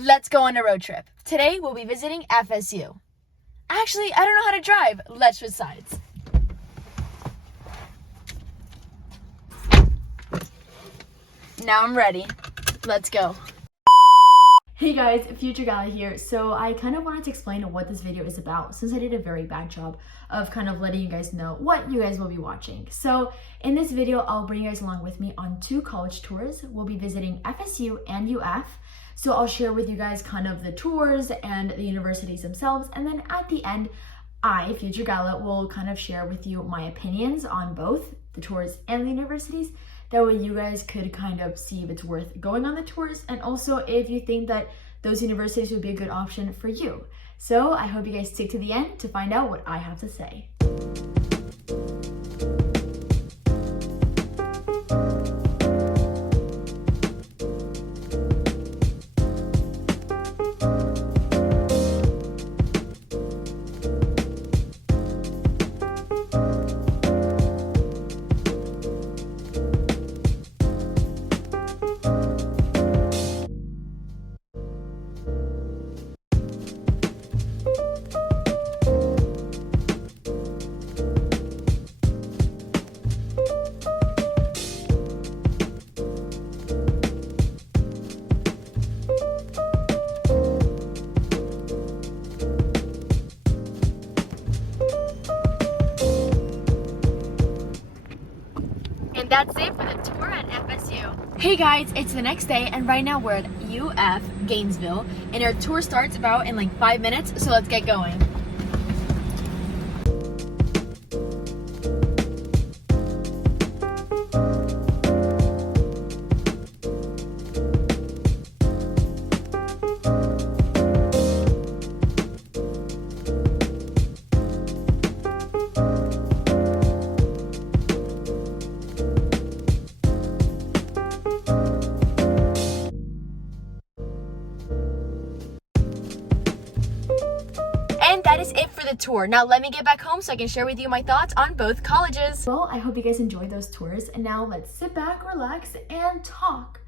Let's go on a road trip. Today we'll be visiting FSU. Actually, I don't know how to drive. Let's switch sides. Now I'm ready. Let's go. Hey guys, Future Gala here. So I kind of wanted to explain what this video is about since I did a very bad job of kind of letting you guys know what you guys will be watching. So in this video, I'll bring you guys along with me on 2 college tours. We'll be visiting FSU and UF. So I'll share with you guys kind of the tours and the universities themselves. And then at the end, I, Future Gala, will kind of share with you my opinions on both the tours and the universities. That way you guys could kind of see if it's worth going on the tours and also if you think that those universities would be a good option for you. So I hope you guys stick to the end to find out what I have to say. And that's it for the tour at FSU. Hey guys, it's the next day and right now we're at UF Gainesville and our tour starts about in like 5 minutes, so let's get going. And that is it for the tour. Now let me get back home so I can share with you my thoughts on both colleges. Well, I hope you guys enjoyed those tours. And now let's sit back, relax, and talk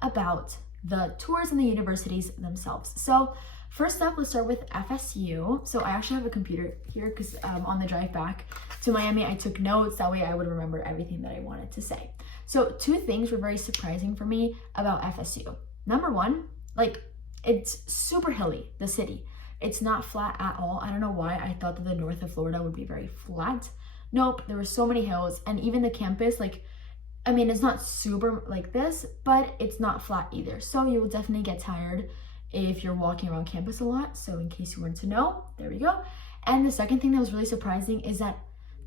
about the tours and the universities themselves. So first up, let's start with FSU. So I actually have a computer here because on the drive back to Miami, I took notes. That way I would remember everything that I wanted to say. So 2 things were very surprising for me about FSU. Number 1, like it's super hilly, the city. It's not flat at all. I don't know why I thought that the north of Florida would be very flat. Nope, there were so many hills and even the campus, like, I mean, it's not super like this, but it's not flat either. So you will definitely get tired if you're walking around campus a lot. So in case you wanted to know, there we go. And the second thing that was really surprising is that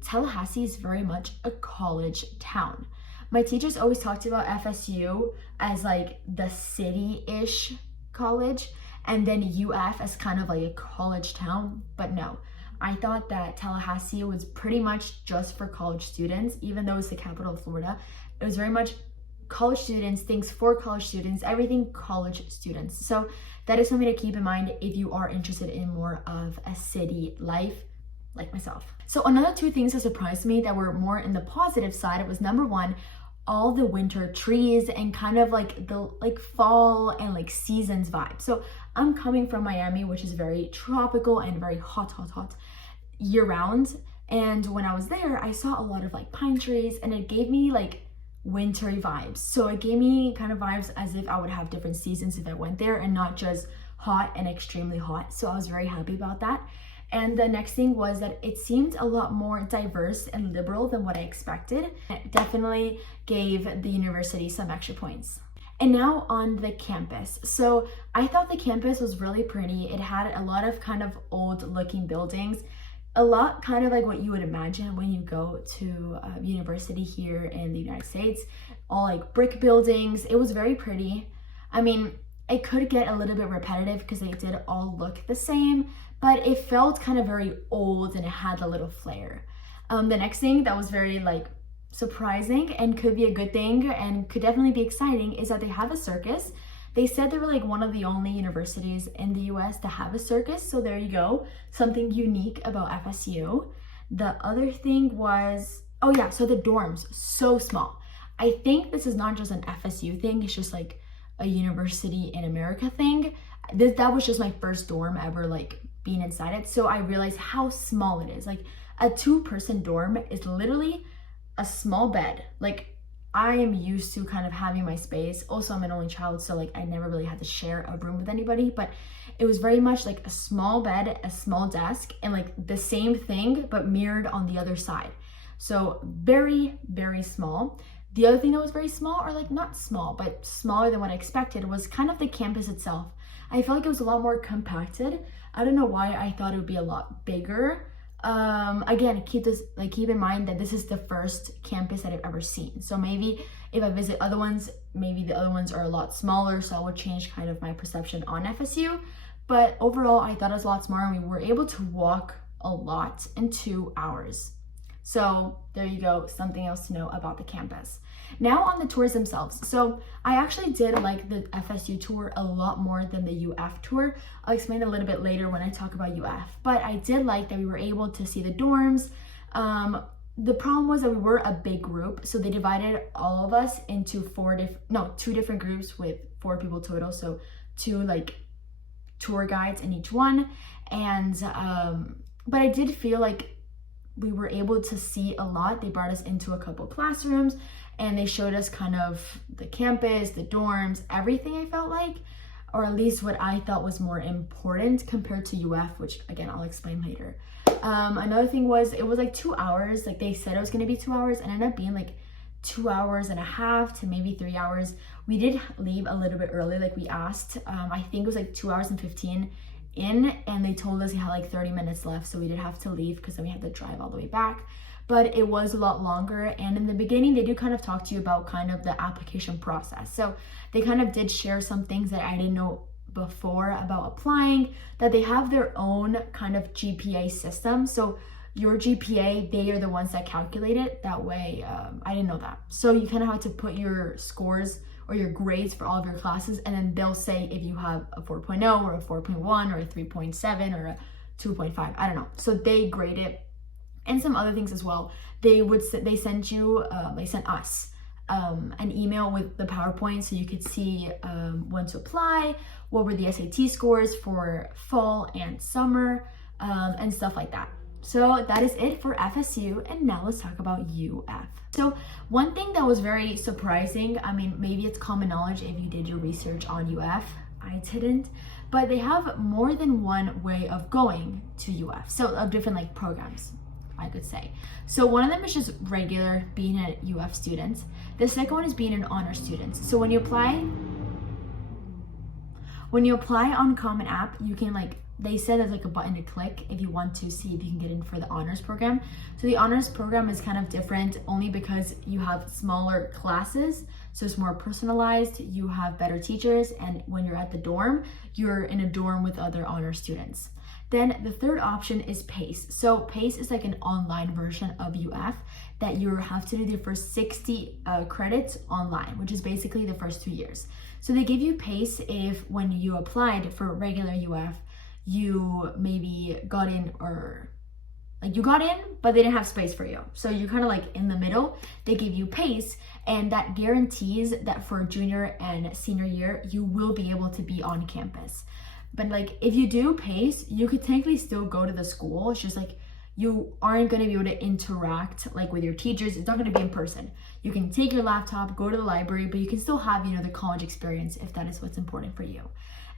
Tallahassee is very much a college town. My teachers always talked about FSU as like the city-ish college, and then UF as kind of like a college town, but no. I thought that Tallahassee was pretty much just for college students, even though it's the capital of Florida. It was very much college students, things for college students, everything college students. So that is something to keep in mind if you are interested in more of a city life like myself. So another 2 things that surprised me that were more in the positive side was number 1, all the winter trees and kind of like the fall and like seasons vibe. So I'm coming from Miami, which is very tropical and very hot year round. And when I was there, I saw a lot of like pine trees and it gave me like wintry vibes. So it gave me kind of vibes as if I would have different seasons if I went there and not just hot and extremely hot. So I was very happy about that. And the next thing was that it seemed a lot more diverse and liberal than what I expected. It definitely gave the university some extra points. And now on the campus. So I thought the campus was really pretty. It had a lot of kind of old looking buildings, a lot kind of like what you would imagine when you go to a university here in the United States, all like brick buildings. It was very pretty. I mean, it could get a little bit repetitive because they did all look the same, but it felt kind of very old and it had a little flair. The next thing that was very like surprising and could be a good thing and could definitely be exciting is that they have a circus. They said they were like one of the only universities in the US to have a circus. So there you go, something unique about FSU. The other thing was, oh yeah, so the dorms, so small. I think this is not just an FSU thing, it's just like a university in America thing. that was just my first dorm ever like being inside it. So I realized how small it is. Like a 2-person dorm is literally a small bed. Like I am used to kind of having my space. Also, I'm an only child, so like I never really had to share a room with anybody, but it was very much like a small bed, a small desk, and like the same thing, but mirrored on the other side. So very, very small. The other thing that was very small, or like not small, but smaller than what I expected, was kind of the campus itself. I felt like it was a lot more compacted. I don't know why I thought it would be a lot bigger. Again, keep in mind that this is the first campus that I've ever seen. So maybe if I visit other ones, maybe the other ones are a lot smaller, so I would change kind of my perception on FSU. But overall, I thought it was a lot smaller, and we were able to walk a lot in 2 hours. So there you go, something else to know about the campus. Now on the tours themselves. So I actually did like the FSU tour a lot more than the UF tour. I'll explain a little bit later when I talk about UF, but I did like that we were able to see the dorms. The problem was that we were a big group, so they divided all of us into 2 different groups with 4 people total, so 2 like tour guides in each one. And but I did feel like we were able to see a lot. They brought us into a couple classrooms and they showed us kind of the campus, the dorms, everything, I felt like, or at least what I thought was more important compared to UF, which again, I'll explain later. Another thing was, it was like 2 hours. Like they said it was gonna be 2 hours, and it ended up being like 2 hours and a half to maybe 3 hours. We did leave a little bit early, like we asked. I think it was like 2 hours and 15 in, and they told us we had like 30 minutes left, so we did have to leave because then we had to drive all the way back. But it was a lot longer, and in the beginning they do kind of talk to you about kind of the application process. So they kind of did share some things that I didn't know before about applying, that they have their own kind of GPA system. So your GPA, they are the ones that calculate it that way. I didn't know that. So you kind of have to put your scores or your grades for all of your classes, and then they'll say if you have a 4.0 or a 4.1 or a 3.7 or a 2.5, I don't know. So they grade it, and some other things as well. They sent us an email with the PowerPoint, so you could see when to apply, what were the SAT scores for fall and summer, and stuff like that. So that is it for FSU, and now let's talk about UF. So one thing that was very surprising, I mean, maybe it's common knowledge if you did your research on UF, I didn't, but they have more than one way of going to UF, so of different like programs, I could say. So one of them is just regular being a UF student. The second one is being an honor student. So when you apply on Common App, you can they said there's like a button to click if you want to see if you can get in for the honors program. So the honors program is kind of different only because you have smaller classes, so it's more personalized, you have better teachers, and when you're at the dorm, you're in a dorm with other honor students. Then the third option is PACE. So PACE is like an online version of UF that you have to do the first 60 credits online, which is basically the first 2 years. So they give you PACE if when you applied for regular UF, you maybe got in, or you got in, but they didn't have space for you. So you're kind of like in the middle. They give you PACE, and that guarantees that for junior and senior year, you will be able to be on campus. But if you do PACE, you could technically still go to the school. It's just you aren't going to be able to interact with your teachers. It's not going to be in person. You can take your laptop, go to the library, but you can still have, the college experience if that is what's important for you.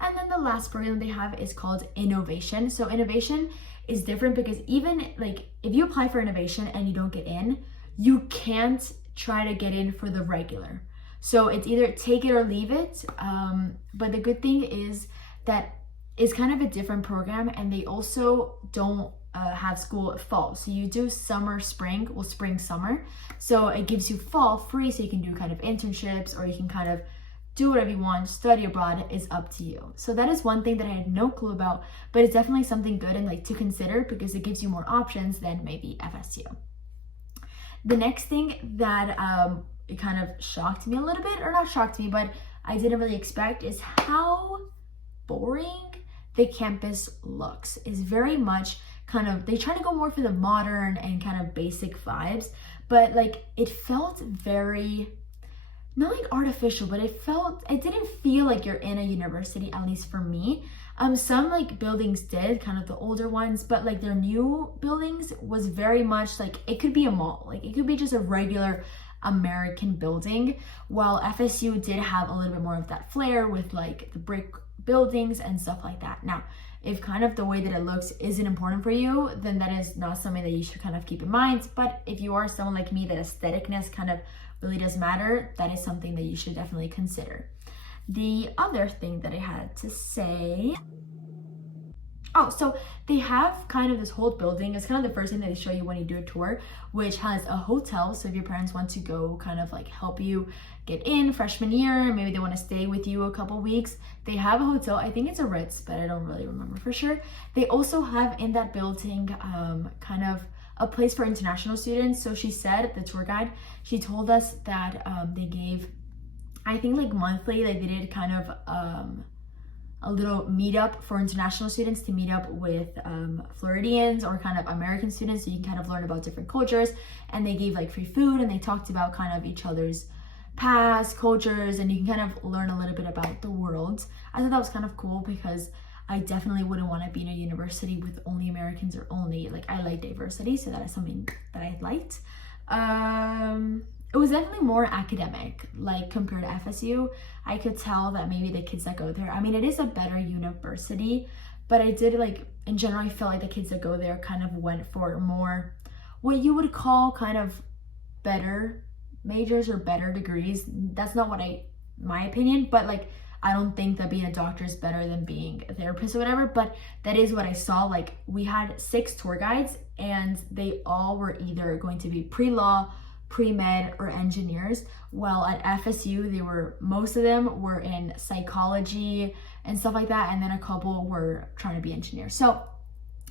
And then the last program they have is called Innovation. So Innovation is different because even if you apply for Innovation and you don't get in, you can't try to get in for the regular. So it's either take it or leave it. But the good thing is that it's kind of a different program, and they also don't have school at fall. So you do summer, spring, spring, summer. So it gives you fall free, so you can do kind of internships, or you can kind of do whatever you want, study abroad, is up to you. So that is one thing that I had no clue about, but it's definitely something good and to consider because it gives you more options than maybe FSU. The next thing that it kind of shocked me a little bit, or not shocked me, but I didn't really expect, is how boring the campus looks. Is very much they try to go more for the modern and kind of basic vibes, but it felt very not like artificial, but it didn't feel like you're in a university, at least for me. Some like buildings did, kind of the older ones, but like their new buildings was very much like, it could be a mall, like it could be just a regular American building, while FSU did have a little bit more of that flair with like the brick buildings and stuff like that. Now, if kind of the way that it looks isn't important for you, then that is not something that you should kind of keep in mind. But if you are someone like me that aestheticness kind of really does matter, that is something that you should definitely consider. The other thing that I had to say, oh, so they have kind of this whole building. It's kind of the first thing that they show you when you do a tour, which has a hotel. So if your parents want to go kind of like help you get in freshman year, maybe they want to stay with you a couple weeks, they have a hotel. I think it's a Ritz, but I don't really remember for sure. They also have in that building kind of a place for international students. So she said, the tour guide, she told us that they gave, I think like monthly, like they did kind of a little meetup for international students to meet up with Floridians or kind of American students, so you can kind of learn about different cultures. And they gave like free food, and they talked about kind of each other's past cultures, and you can kind of learn a little bit about the world. I thought that was kind of cool because I definitely wouldn't want to be in a university with only Americans or only, like, I like diversity, so that is something that I liked. It was definitely more academic, like compared to FSU. I could tell that maybe the kids that go there, I mean, it is a better university, but I did like, in general, I felt like the kids that go there kind of went for more, what you would call kind of better majors or better degrees. That's not my opinion, but like, I don't think that being a doctor is better than being a therapist or whatever, but that is what I saw. Like, we had 6 tour guides, and they all were either going to be pre-law, pre-med, or engineers, while at FSU most of them were in psychology and stuff like that, and then a couple were trying to be engineers. So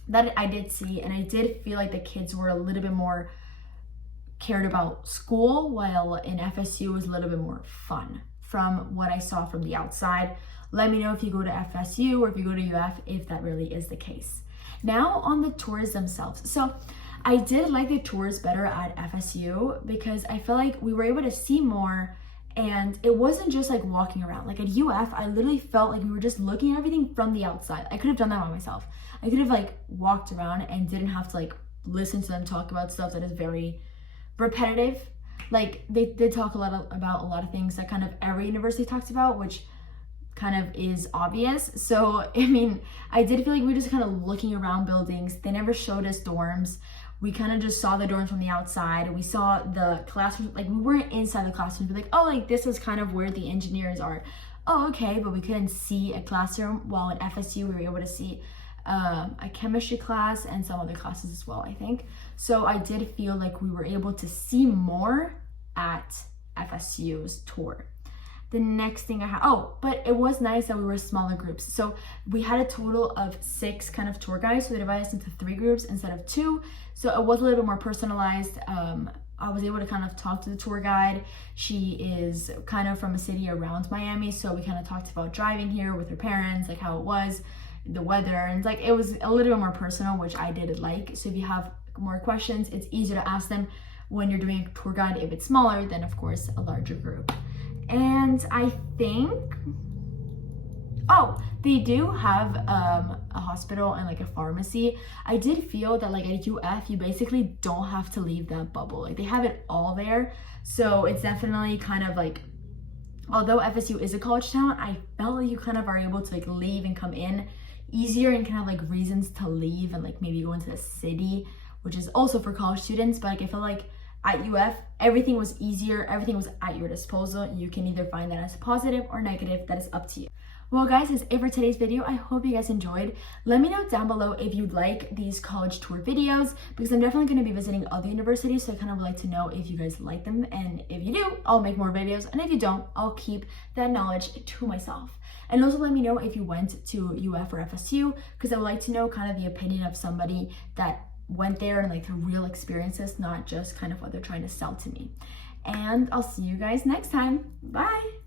that I did see, and I did feel like the kids were a little bit more cared about school, while in FSU it was a little bit more fun from what I saw from the outside. Let me know if you go to FSU or if you go to UF, if that really is the case. Now on the tours themselves. So I did like the tours better at FSU because I feel like we were able to see more, and it wasn't just like walking around. Like at UF, I literally felt like we were just looking at everything from the outside. I could have done that by myself. I could have like walked around and didn't have to like listen to them talk about stuff that is very repetitive. Like they did talk about a lot of things that kind of every university talks about, which kind of is obvious. So I mean, I did feel like we were just kind of looking around buildings. They never showed us dorms. We kind of just saw the dorms from the outside. We saw the classroom, like we weren't inside the classroom. We're like, oh, like this is kind of where the engineers are. Oh, okay, but we couldn't see a classroom. While at FSU, we were able to see a chemistry class and some other classes as well, I think. So I did feel like we were able to see more at FSU's tour. The next thing I had, but it was nice that we were smaller groups. So we had a total of 6 kind of tour guides. So they divided us into 3 groups instead of 2. So it was a little bit more personalized. I was able to kind of talk to the tour guide. She is kind of from a city around Miami. So we kind of talked about driving here with her parents, like how it was, the weather, and like it was a little bit more personal, which I did like. So if you have more questions, it's easier to ask them when you're doing a tour guide. If it's smaller, then of course a larger group. And I think, they do have a hospital and like a pharmacy. I did feel that like at UF, you basically don't have to leave that bubble. Like they have it all there. So it's definitely kind of like, although FSU is a college town, I felt like you kind of are able to like leave and come in easier, and kind of like reasons to leave and like maybe go into the city, which is also for college students. But like I feel like at UF, everything was easier, everything was at your disposal. You can either find that as positive or negative, that is up to you. Well guys, that's it for today's video. I hope you guys enjoyed. Let me know down below if you like these college tour videos, because I'm definitely going to be visiting other universities, so I kind of would like to know if you guys like them, and if you do, I'll make more videos, and if you don't, I'll keep that knowledge to myself. And also let me know if you went to UF or FSU, because I would like to know kind of the opinion of somebody that went there and like the real experiences, not just kind of what they're trying to sell to me. And I'll see you guys next time. Bye!